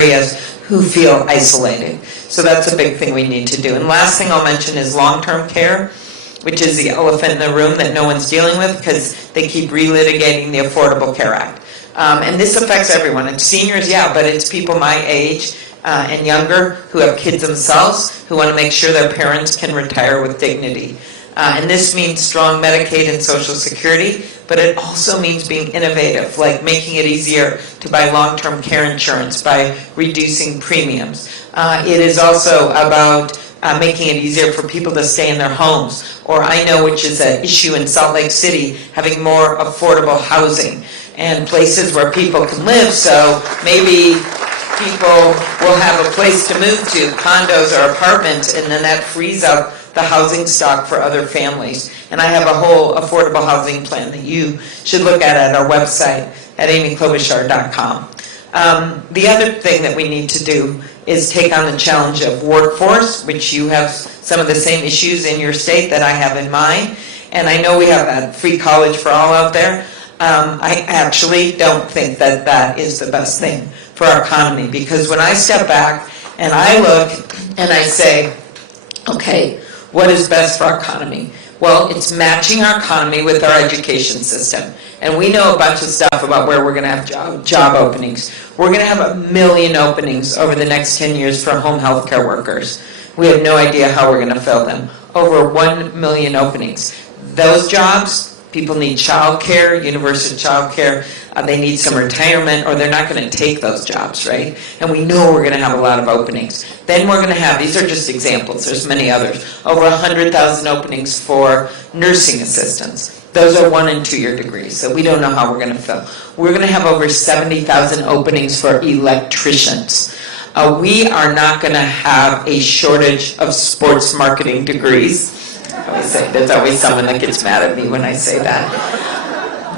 areas who feel isolated. So that's a big thing we need to do. And last thing I'll mention is long-term care, which is the elephant in the room that no one's dealing with because they keep relitigating the Affordable Care Act. And this affects everyone. It's seniors, yeah, but it's people my age and younger who have kids themselves who want to make sure their parents can retire with dignity. And this means strong Medicaid and Social Security, but it also means being innovative, like making it easier to buy long-term care insurance by reducing premiums. It is also about making it easier for people to stay in their homes, or I know, which is an issue in Salt Lake City, having more affordable housing and places where people can live, so maybe people will have a place to move to, condos or apartments, and then that frees up the housing stock for other families. And I have a whole affordable housing plan that you should look at our website at amyklobuchar.com. The other thing that we need to do is take on the challenge of workforce, which you have some of the same issues in your state that I have in mine. And I know we have that free college for all out there. I actually don't think that that is the best thing for our economy, because when I step back and I look and I say, okay, what is best for our economy? Well, it's matching our economy with our education system. And we know a bunch of stuff about where we're going to have job openings. We're going to have 1 million openings over the next 10 years for home health care workers. We have no idea how we're going to fill them. Over 1 million openings. Those jobs, people need child care, universal child care. They need some retirement, or they're not going to take those jobs, right? And we know we're going to have a lot of openings. Then we're going to have, these are just examples, there's many others, over 100,000 openings for nursing assistants. Those are 1- and 2-year degrees, so we don't know how we're going to fill. We're going to have over 70,000 openings for electricians. We are not going to have a shortage of sports marketing degrees. I always say, there's always someone that gets mad at me when I say that.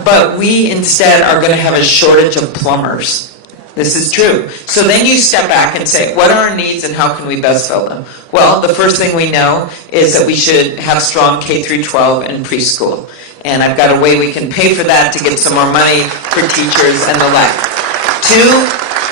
But we instead are going to have a shortage of plumbers. This is true. So then you step back and say, what are our needs and how can we best fill them? Well, the first thing we know is that we should have strong K through 12 and preschool. And I've got a way we can pay for that to get some more money for teachers and the like. 2,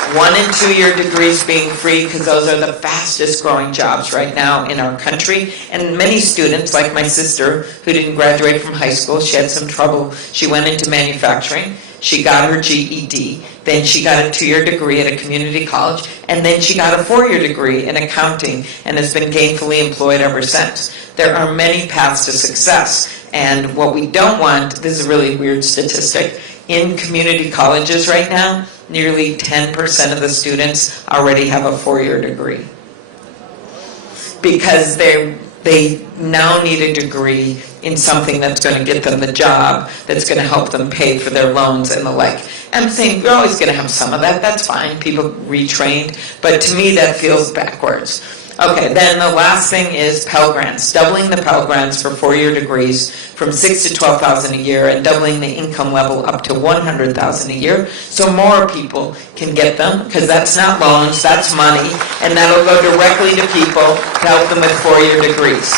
1- and 2-year degrees being free, because those are the fastest growing jobs right now in our country. And many students, like my sister, who didn't graduate from high school, she had some trouble. She went into manufacturing. She got her GED. Then she got a 2-year degree at a community college. And then she got a 4-year degree in accounting and has been gainfully employed ever since. There are many paths to success. And what we don't want, this is a really weird statistic, in community colleges right now, nearly 10% of the students already have a 4-year degree. Because they now need a degree in something that's going to get them the job, that's going to help them pay for their loans and the like. I'm saying we're always going to have some of that, that's fine, people retrained, but to me that feels backwards. Okay, then the last thing is Pell Grants, doubling the Pell Grants for 4-year degrees from $6,000 to $12,000 a year, and doubling the income level up to $100,000 a year, so more people can get them, because that's not loans, that's money, and that'll go directly to people to help them with 4-year degrees.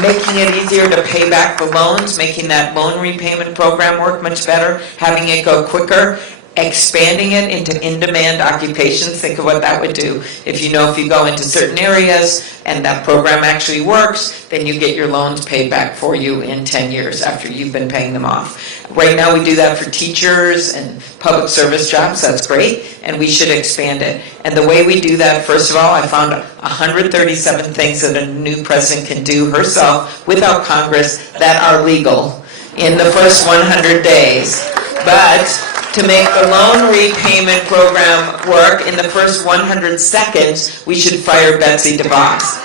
Making it easier to pay back the loans, making that loan repayment program work much better, having it go quicker, expanding it into in-demand occupations. Think of what that would do. If you go into certain areas and that program actually works, then you get your loans paid back for you in 10 years after you've been paying them off. Right now we do that for teachers and public service jobs. That's great, and we should expand it. And the way we do that, first of all, I found 137 things that a new president can do herself without Congress that are legal in the first 100 days. But to make the loan repayment program work in the first 100 seconds, we should fire Betsy DeVos.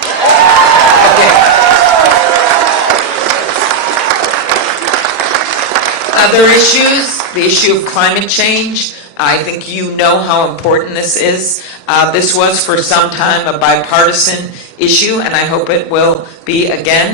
Okay. Other issues, the issue of climate change. I think you know how important this is. This was for some time a bipartisan issue, and I hope it will be again.